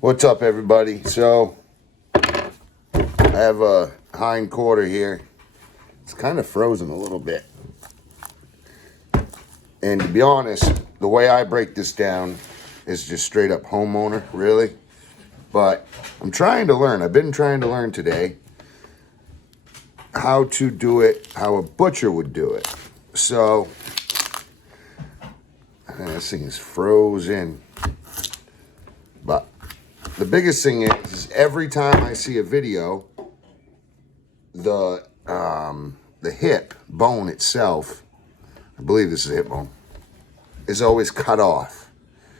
What's up, everybody? So I have a hind quarter here. It's kind of frozen a little bit, and to be honest, the way I break this down is just straight up homeowner, really. But I'm trying to learn. I've been trying to learn today how to do it, how a butcher would do it. So this thing is frozen. But the biggest thing is every time I see a video, the hip bone itself, I believe this is a hip bone, is always cut off.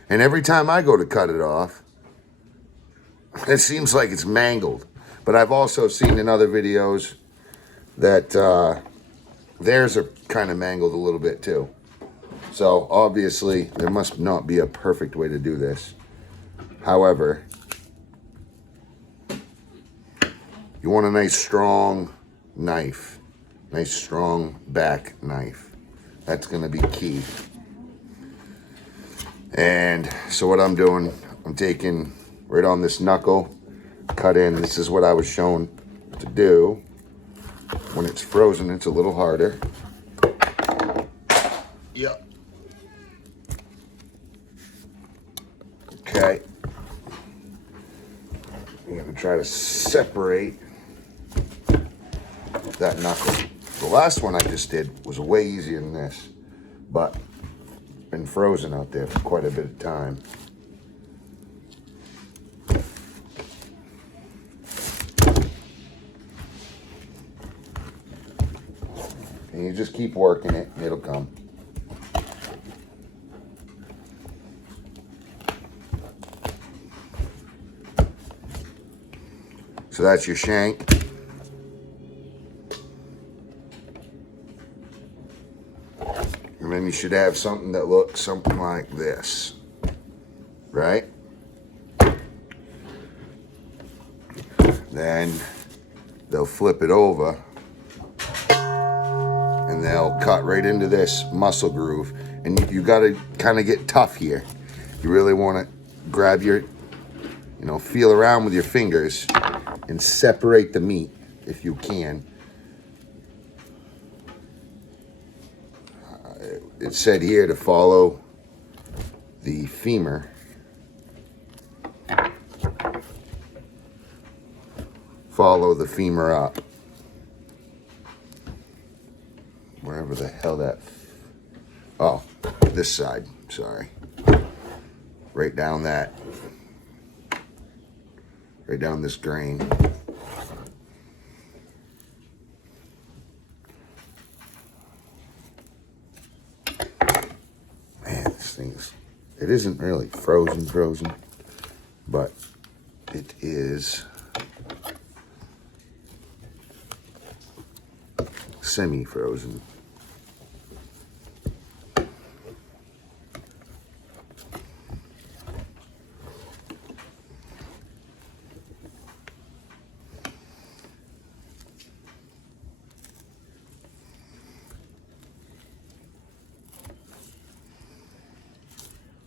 And every time I go to cut it off, it seems like it's mangled. But I've also seen in other videos that theirs are kind of mangled a little bit too. So obviously there must not be a perfect way to do this. However, you want a nice strong knife, nice strong back knife. That's gonna be key. And so what I'm doing, I'm taking right on this knuckle, cut in. This is what I was shown to do. When it's frozen, it's a little harder. Yep. Okay. I'm gonna try to separate that knuckle. The last one I just did was way easier than this, but been frozen out there for quite a bit of time. And you just keep working it, and it'll come. So that's your shank. And then you should have something that looks something like this, right? Then they'll flip it over and they'll cut right into this muscle groove. And you gotta kind of get tough here. You really wanna grab your, feel around with your fingers and separate the meat if you can. It said here to follow the femur. Follow the femur up. Wherever the hell that... Oh, this side, sorry. Right down that. Right down this grain. Man, this thing's... It isn't really frozen, but it is semi-frozen.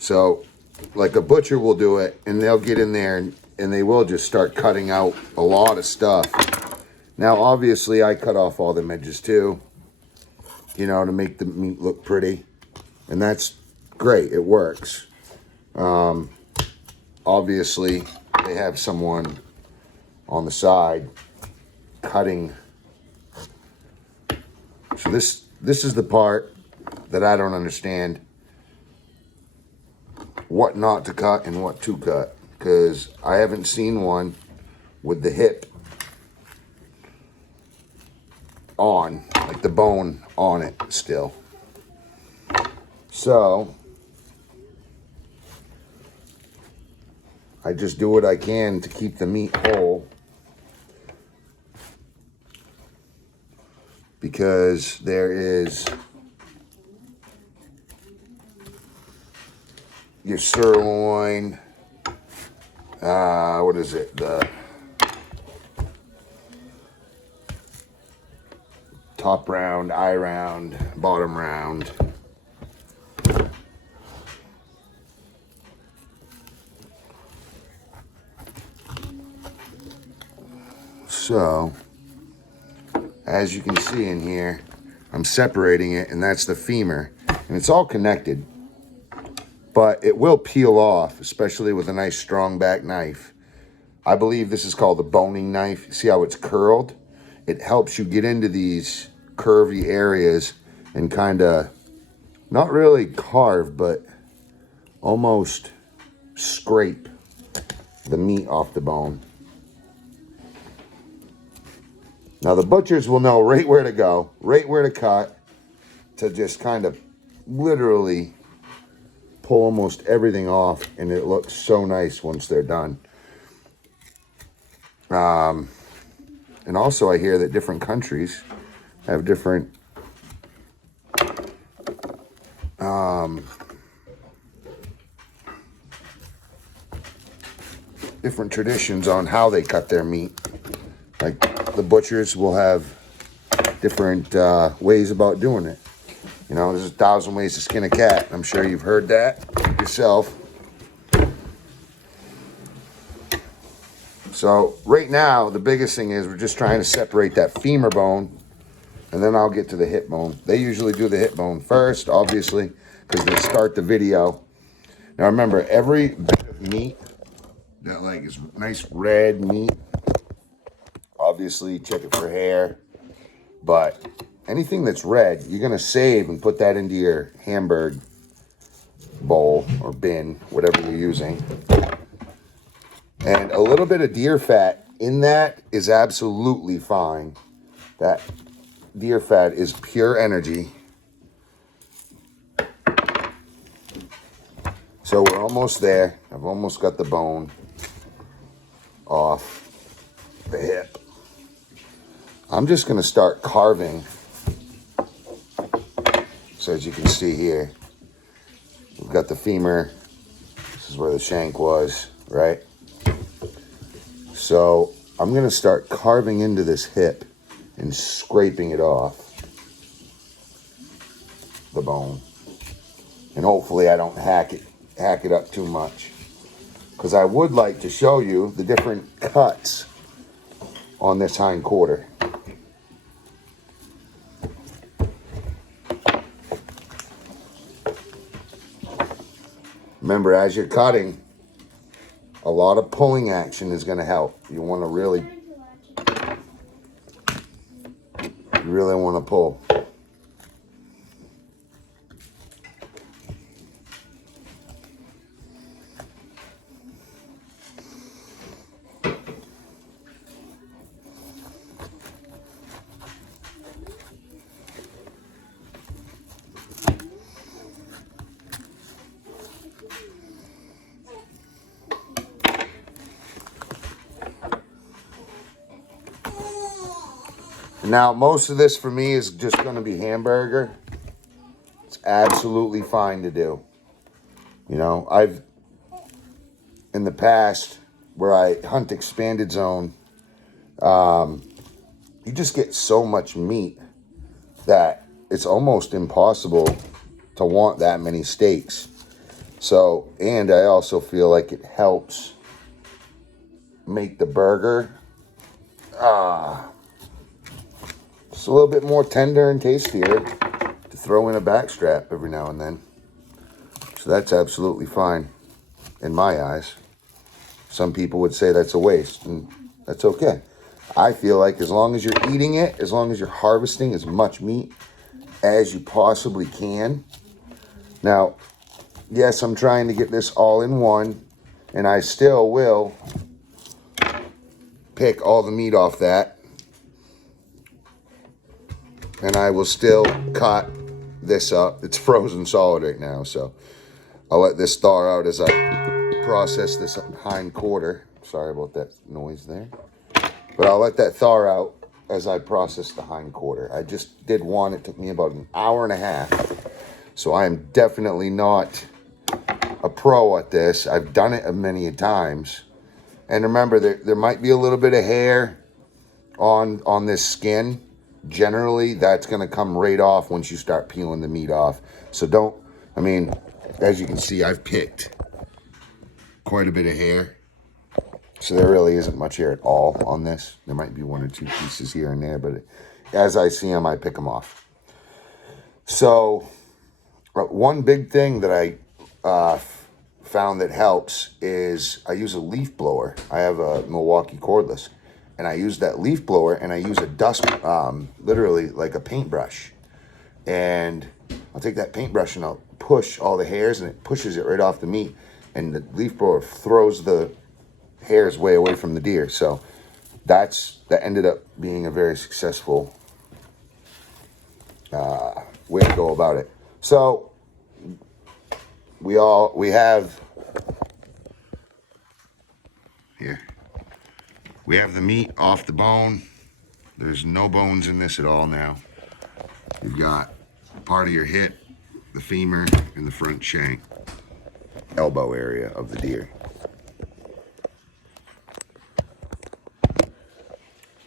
So, like a butcher will do it, and they'll get in there and they will just start cutting out a lot of stuff. Now, obviously, I cut off all the edges too, to make the meat look pretty. And that's great, it works. Obviously, they have someone on the side cutting. So this is the part that I don't understand. What not to cut and what to cut, because I haven't seen one with the hip on, like the bone on it still. So I just do what I can to keep the meat whole, because there is your sirloin, what is it, the top round, eye round, bottom round. So, as you can see in here, I'm separating it, and that's the femur. And it's all connected, but it will peel off, especially with a nice strong back knife. I believe this is called a boning knife. See how it's curled? It helps you get into these curvy areas and kind of, not really carve, but almost scrape the meat off the bone. Now the butchers will know right where to go, right where to cut, to just kind of literally pull almost everything off, and it looks so nice once they're done. And also I hear that different countries have different different traditions on how they cut their meat. Like the butchers will have different ways about doing it. You know, there's 1,000 ways to skin a cat. I'm sure you've heard that yourself. So right now, the biggest thing is we're just trying to separate that femur bone, and then I'll get to the hip bone. They usually do the hip bone first, obviously, because they start the video. Now remember, every bit of meat that like is nice red meat, obviously check it for hair, but anything that's red, you're gonna save and put that into your hamburg bowl or bin, whatever you're using. And a little bit of deer fat in that is absolutely fine. That deer fat is pure energy. So we're almost there. I've almost got the bone off the hip. I'm just going to start carving. So as you can see here, we've got the femur. This is where the shank was, right? So I'm going to start carving into this hip and scraping it off the bone. And hopefully I don't hack it up too much, because I would like to show you the different cuts on this hind quarter. Remember, as you're cutting, a lot of pulling action is going to help. You want to really want to pull. Now, most of this for me is just going to be hamburger. It's absolutely fine to do. You know, I've, in the past, where I hunt expanded zone, you just get so much meat that it's almost impossible to want that many steaks. So, and I also feel like it helps make the burger just a little bit more tender and tastier to throw in a backstrap every now and then. So that's absolutely fine in my eyes. Some people would say that's a waste, and that's okay. I feel like as long as you're eating it, as long as you're harvesting as much meat as you possibly can. Now, yes, I'm trying to get this all in one, and I still will pick all the meat off that. And I will still cut this up. It's frozen solid right now, so I'll let this thaw out as I process this hind quarter. Sorry about that noise there. But I'll let that thaw out as I process the hind quarter. I just did one. It took me about an hour and a half. So I am definitely not a pro at this. I've done it many times. And remember, there might be a little bit of hair on this skin. Generally, that's going to come right off once you start peeling the meat off. So don't, I mean, as you can see, I've picked quite a bit of hair. So there really isn't much here at all on this. There might be 1 or 2 pieces here and there, but as I see them, I pick them off. So one big thing that I found that helps is I use a leaf blower. I have a Milwaukee cordless, and I use that leaf blower, and I use a dust, literally like a paintbrush. And I'll take that paintbrush and I'll push all the hairs, and it pushes it right off the meat. And the leaf blower throws the hairs way away from the deer. So that ended up being a very successful way to go about it. So we have here. We have the meat off the bone. There's no bones in this at all now. You've got part of your hip, the femur, and the front shank, elbow area of the deer.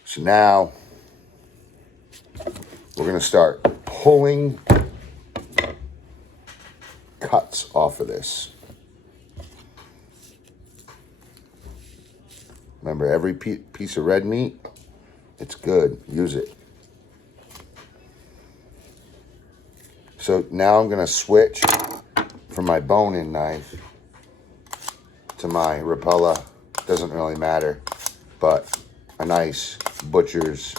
So now we're going to start pulling cuts off of this. Remember, every piece of red meat, it's good. Use it. So now I'm going to switch from my bone-in knife to my Rapella. Doesn't really matter, but a nice butcher's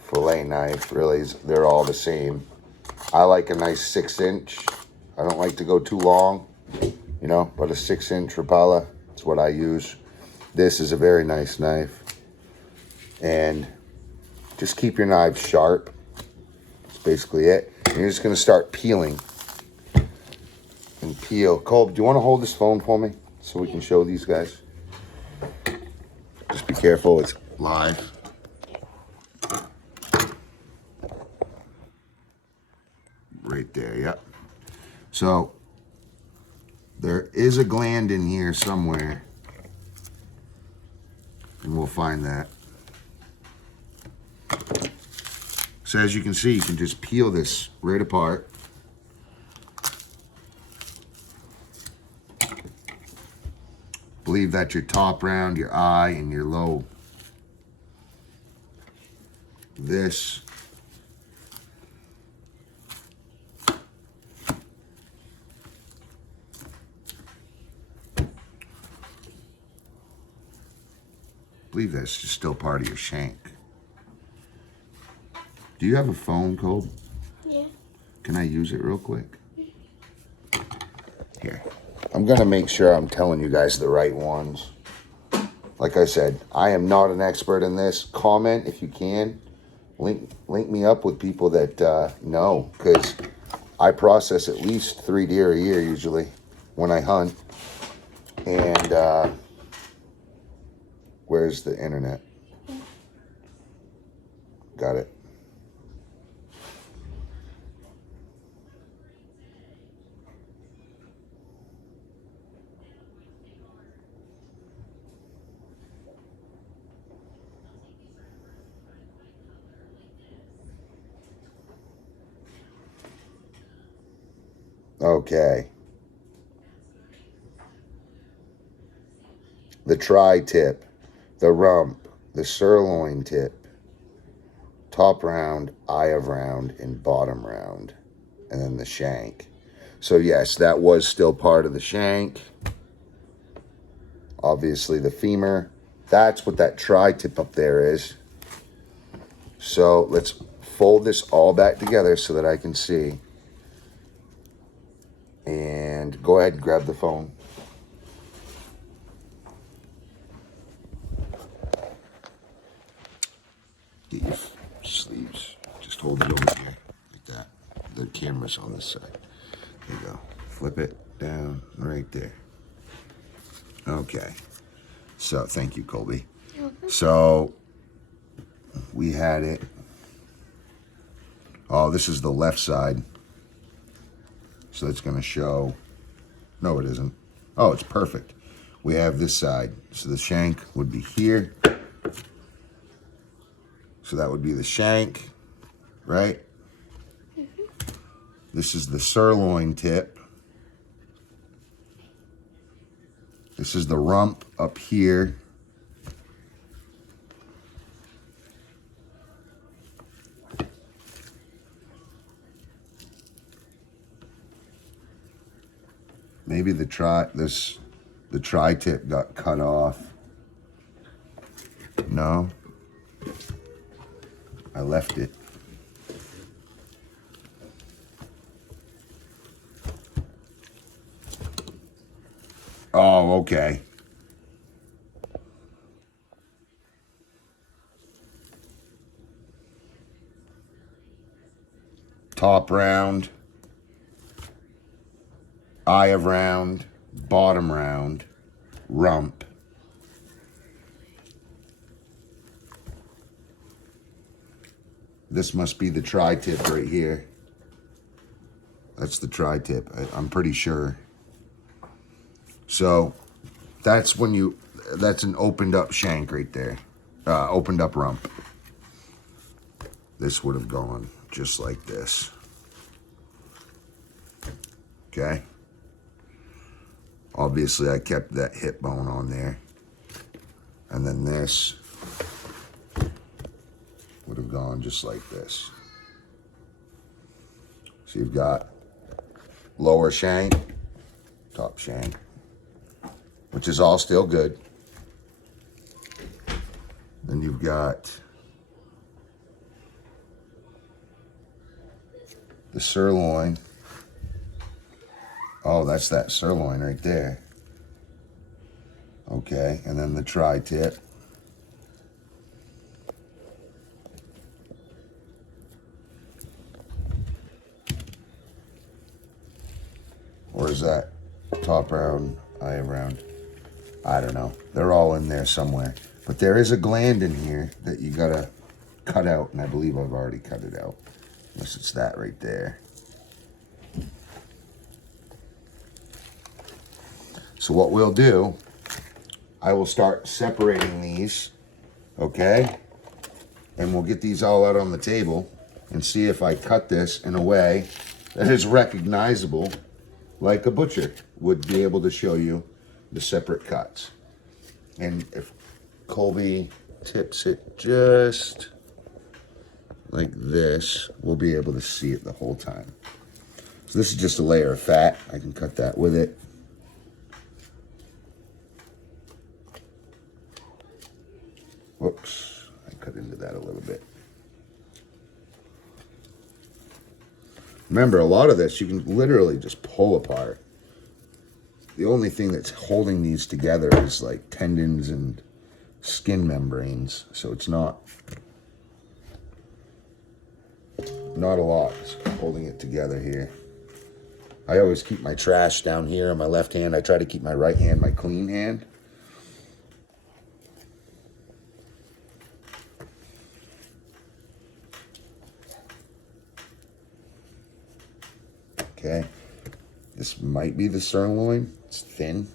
fillet knife. Really, they're all the same. I like a nice 6-inch. I don't like to go too long, you know, but a 6-inch Rapella is what I use. This is a very nice knife. And just keep your knives sharp. That's basically it. And you're just going to start peeling. And peel. Colb, do you want to hold this phone for me so we can show these guys? Just be careful, it's live. Right there, yep. So there is a gland in here somewhere, and we'll find that. So as you can see, you can just peel this right apart. Believe that's your top round, your eye, and your lobe. This believe that's just still part of your shank. Do you have a phone, Cole? Yeah. Can I use it real quick? Here. I'm going to make sure I'm telling you guys the right ones. Like I said, I am not an expert in this. Comment if you can. Link me up with people that know, because I process at least 3 deer a year usually when I hunt. And where's the internet? Got it. Okay. The tri-tip, the rump, the sirloin tip, top round, eye of round, and bottom round, and then the shank. So yes, that was still part of the shank. Obviously the femur. That's what that tri-tip up there is. So let's fold this all back together so that I can see. And go ahead and grab the phone. Get your sleeves. Just hold it over here like that. The camera's on this side. There you go. Flip it down right there. Okay. So thank you, Colby. So we had it. Oh, this is the left side. So it's going to show. No, it isn't. Oh, it's perfect. We have this side. So the shank would be here. So that would be the shank, right? Mm-hmm. This is the sirloin tip. This is the rump up here. Maybe the tri-tip got cut off. No, I left it. Oh, okay. Top round, eye of round, bottom round, rump. This must be the tri-tip right here. That's the tri-tip, I'm pretty sure. So that's when that's an opened up shank right there. Opened up rump. This would have gone just like this. Okay. Obviously I kept that hip bone on there. And then this would have gone just like this. So you've got lower shank, top shank, which is all still good. Then you've got the sirloin. Oh, that's that sirloin right there. Okay, and then the tri-tip. Or is that top round, eye round? I don't know. They're all in there somewhere. But there is a gland in here that you gotta cut out, and I believe I've already cut it out. Unless it's that right there. So what we'll do, I will start separating these, okay? And we'll get these all out on the table and see if I cut this in a way that is recognizable, like a butcher would be able to show you the separate cuts. And if Colby tips it just like this, we'll be able to see it the whole time. So this is just a layer of fat. I can cut that with it. Whoops, I cut into that a little bit. Remember, a lot of this you can literally just pull apart. The only thing that's holding these together is like tendons and skin membranes, so it's not a lot holding it together here. I always keep my trash down here on my left hand. I try to keep my right hand my clean hand. Okay, this might be the sirloin. It's thin.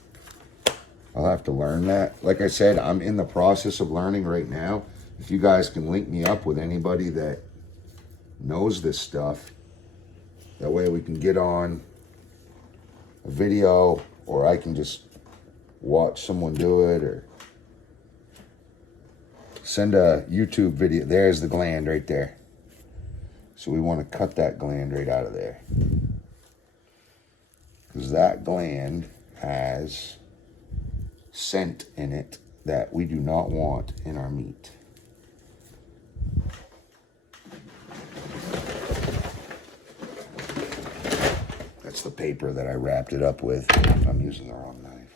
I'll have to learn that. Like I said, I'm in the process of learning right now. If you guys can link me up with anybody that knows this stuff, that way we can get on a video, or I can just watch someone do it, or send a YouTube video. There's the gland right there. So we want to cut that gland right out of there, because that gland has scent in it that we do not want in our meat. That's the paper that I wrapped it up with. I'm using the wrong knife.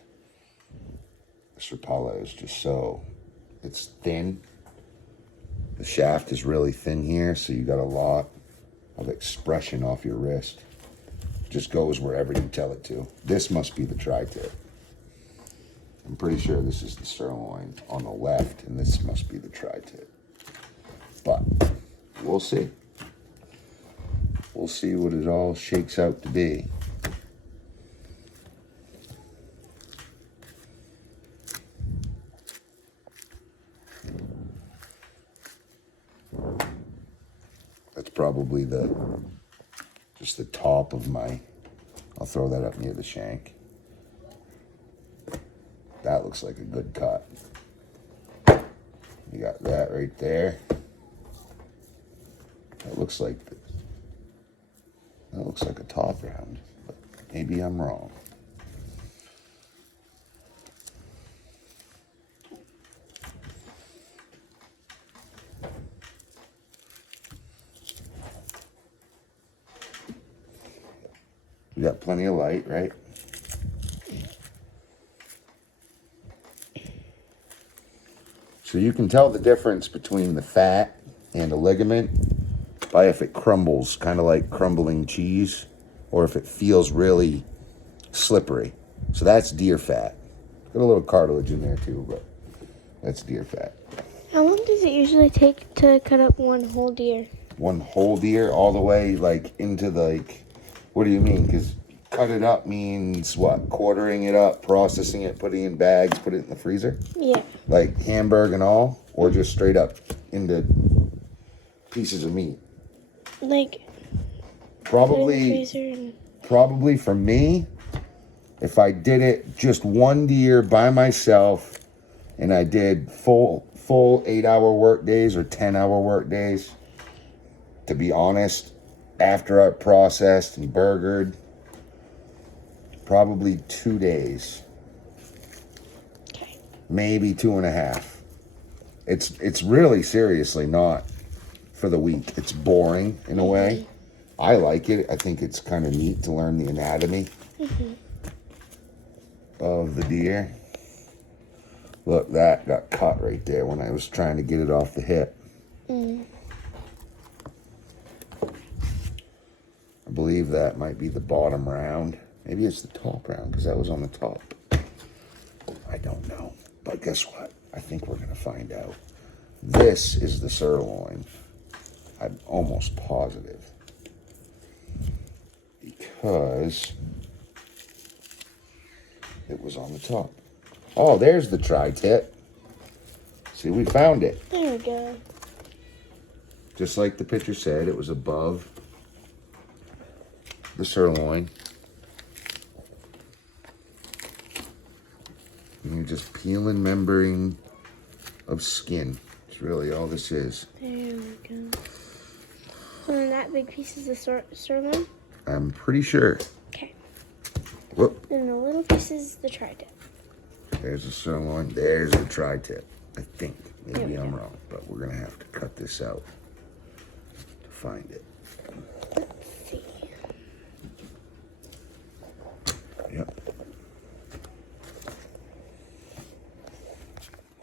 The Serpala is just so, it's thin. The shaft is really thin here, so you got a lot of expression off your wrist. Just goes wherever you tell it to. This must be the tri-tip. I'm pretty sure this is the sirloin on the left, and this must be the tri-tip. But we'll see. We'll see what it all shakes out to be. That's probably just the top of my, I'll throw that up near the shank. That looks like a good cut. You got that right there. That looks like a top round, but maybe I'm wrong. We got plenty of light, right? So you can tell the difference between the fat and a ligament by if it crumbles, kind of like crumbling cheese, or if it feels really slippery. So that's deer fat. Got a little cartilage in there too, but that's deer fat. How long does it usually take to cut up one whole deer? One whole deer all the way like into like, what do you mean? Because cut it up means what? Quartering it up, processing it, putting it in bags, put it in the freezer? Yeah. Like hamburger and all? Or just straight up into pieces of meat? Like, Probably for me, if I did it just one deer by myself and I did full 8-hour work days or 10-hour work days, to be honest, after I processed and burgered, probably 2 days. Okay. Maybe 2.5. It's really seriously not for the weak. It's boring in a way. I like it. I think it's kind of neat to learn the anatomy of the deer. Look, that got cut right there when I was trying to get it off the hip. I believe that might be the bottom round. Maybe it's the top round because that was on the top. I don't know. But guess what? I think we're going to find out. This is the sirloin. I'm almost positive. Because it was on the top. Oh, there's the tri-tip. See, we found it. There we go. Just like the picture said, it was above the sirloin. And you're just peeling membrane of skin. It's really all this is. There we go. And that big piece is the sirloin? I'm pretty sure. Okay. Whoop. And the little piece is the tri-tip. There's the sirloin. There's the tri-tip. I think. Maybe There we I'm go. wrong, but we're going to have to cut this out to find it. Let's see. Yep.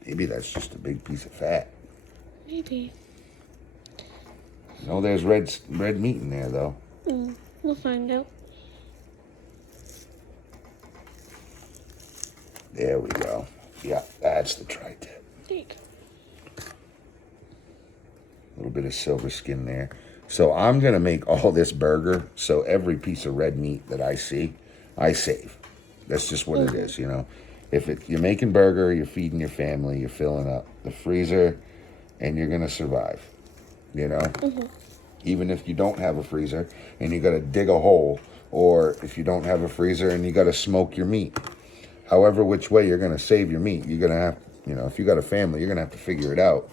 Maybe that's just a big piece of fat. Maybe. No, there's red meat in there, though. We'll find out. There we go. Yeah, that's the tri-tip. There you go. A little bit of silver skin there. So I'm going to make all this burger, so every piece of red meat that I see, I save. That's just what it is, you know. If you're making burger, you're feeding your family, you're filling up the freezer, and you're going to survive, you know. Even if you don't have a freezer and you got to dig a hole, or if you don't have a freezer and you got to smoke your meat. However which way you're going to save your meat, you're going to have, you know, if you got a family, you're going to have to figure it out.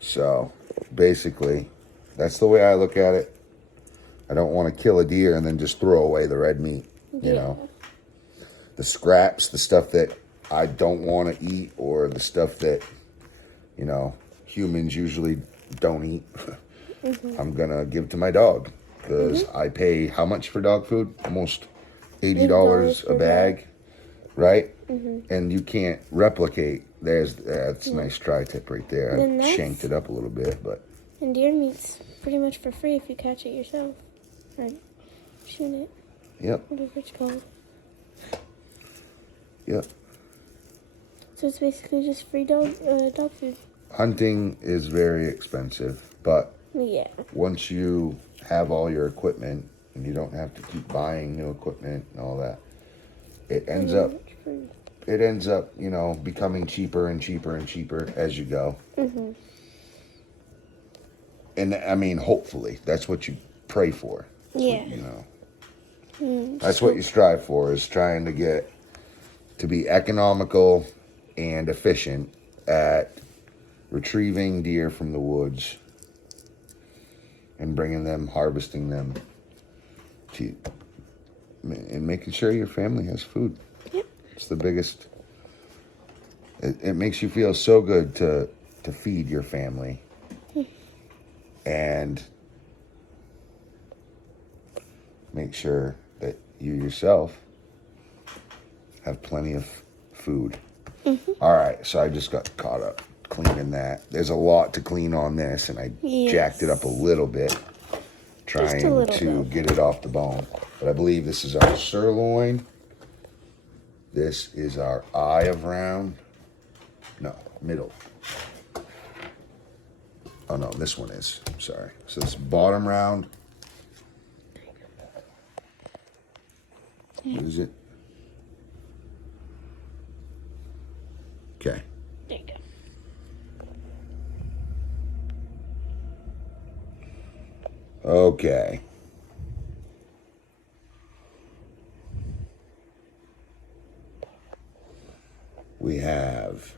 So basically, that's the way I look at it. I don't want to kill a deer and then just throw away the red meat, you know. The scraps, the stuff that I don't want to eat, or the stuff that, you know, humans usually don't eat, I'm going to give to my dog. Because I pay how much for dog food? Almost $80 a bag, right? And you can't replicate. That's a nice tri-tip right there. I shanked it up a little bit, but. And deer meat's pretty much for free if you catch it yourself. Right. Shoot it. Yep. Whatever it's called. Yep. So it's basically just free dog food. Hunting is very expensive, but Yeah. once you have all your equipment and you don't have to keep buying new equipment and all that, it ends up, you know, becoming cheaper and cheaper and cheaper as you go. And I mean, hopefully, that's what you pray for. Yeah. You know, that's what you strive for, is trying to get to be economical and efficient at retrieving deer from the woods and bringing them, harvesting them, to, and making sure your family has food. Yep. It's the biggest. It makes you feel so good to feed your family. And make sure that you yourself have plenty of food. All right, so I just got caught up cleaning that. There's a lot to clean on this, and I jacked it up a little bit, trying to get it off the bone. But I believe this is our sirloin. This is our eye of round. No, middle. Oh no, this one is. Sorry. So this bottom round. What is it? Okay. There you go. Okay. We have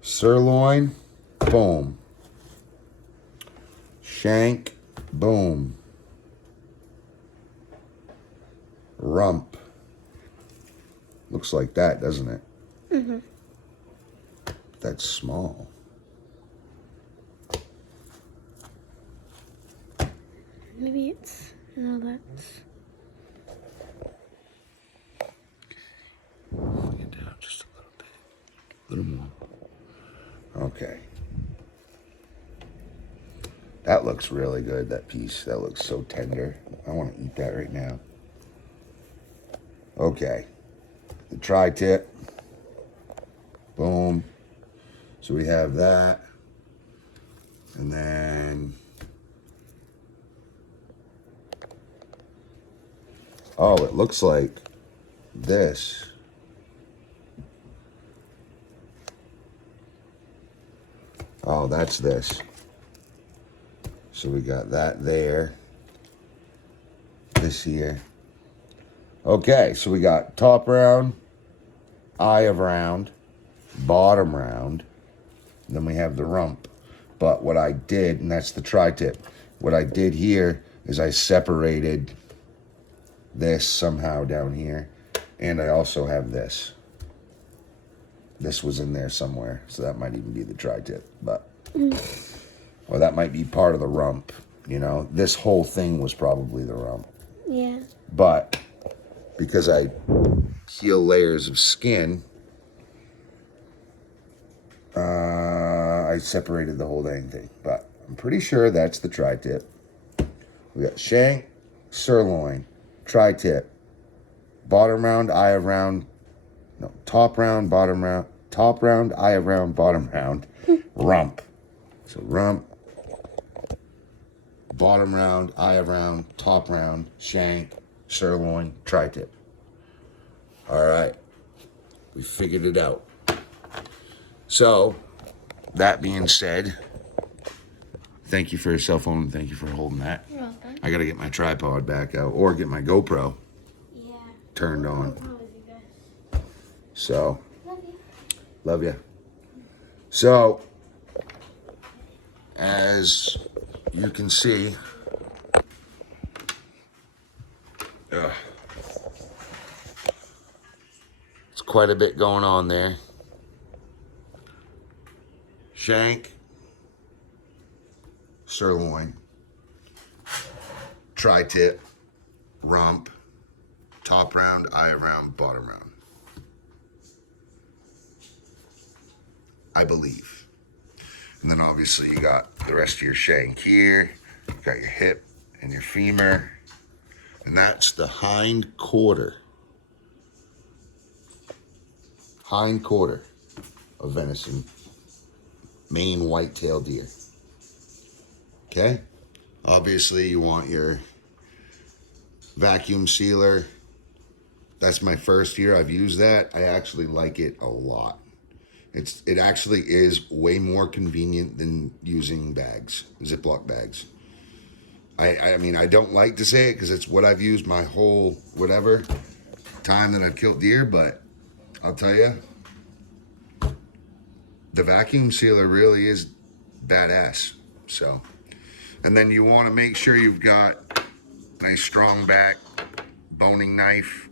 sirloin, boom. Shank, boom. Rump. Looks like that, doesn't it? Mm-hmm. That's small. Maybe it's, no, that's. Bring it down just a little bit. A little more. Okay. That looks really good, that piece. That looks so tender. I want to eat that right now. Okay. The tri-tip. Boom. So we have that. And then... oh, it looks like this. Oh, that's this. So we got that there. This here. Okay, so we got top round, eye of round, bottom round, and then we have the rump. But what I did, and that's the tri-tip, what I did here is I separated this somehow down here, and I also have this. This was in there somewhere, so that might even be the tri-tip, but, or that might be part of the rump, you know. This whole thing was probably the rump. Yeah. But because I peel layers of skin, I separated the whole dang thing. But I'm pretty sure that's the tri-tip. We got shank, sirloin, tri-tip, bottom round, eye of round, no, top round, bottom round, top round, eye of round, bottom round, rump. So rump, bottom round, eye of round, top round, shank, sirloin, tri-tip. All right, we figured it out. So, that being said, thank you for your cell phone and thank you for holding that. You're welcome. I gotta get my tripod back out or get my GoPro turned on. So, love you. So, as you can see, it's quite a bit going on there. Shank, sirloin, tri-tip, rump, top round, eye of round, bottom round. I believe. And then obviously you got the rest of your shank here. You got your hip and your femur. And that's the hind quarter. Hind quarter of venison. Maine whitetail deer. Okay? Obviously you want your vacuum sealer. That's my first year I've used that. I actually like it a lot. It actually is way more convenient than using bags, Ziploc bags. I mean, I don't like to say it because it's what I've used my whole whatever time that I've killed deer, but I'll tell you, the vacuum sealer really is badass. So, and then you want to make sure you've got a nice strong back boning knife,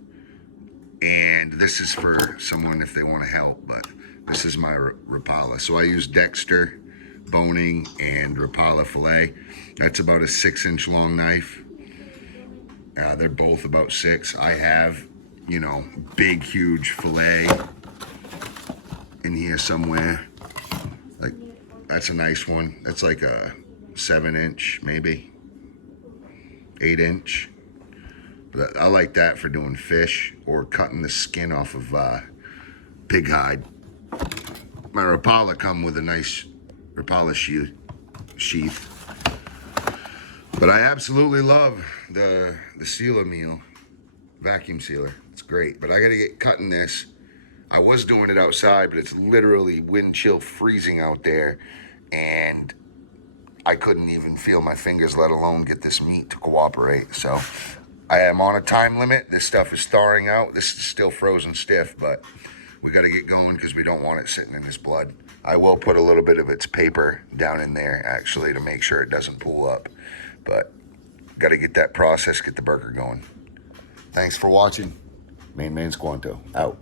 and this is for someone if they want to help, but this is my Rapala. So I use Dexter boning and Rapala fillet. That's about a 6-inch long knife. They're both about 6. I have, you know, big, huge fillet in here somewhere. Like, that's a nice one. That's like a 7-inch, maybe 8-inch. But I like that for doing fish or cutting the skin off of pig hide. My Rapala come with a nice Rapala sheath. But I absolutely love the sealer meal, vacuum sealer. It's great, but I gotta get cutting this. I was doing it outside, but it's literally wind chill freezing out there, and I couldn't even feel my fingers, let alone get this meat to cooperate. So I am on a time limit. This stuff is thawing out. This is still frozen stiff, but we gotta get going because we don't want it sitting in this blood. I will put a little bit of its paper down in there actually to make sure it doesn't pool up. But gotta get that process, get the burger going. Thanks for watching. Man Squanto, out.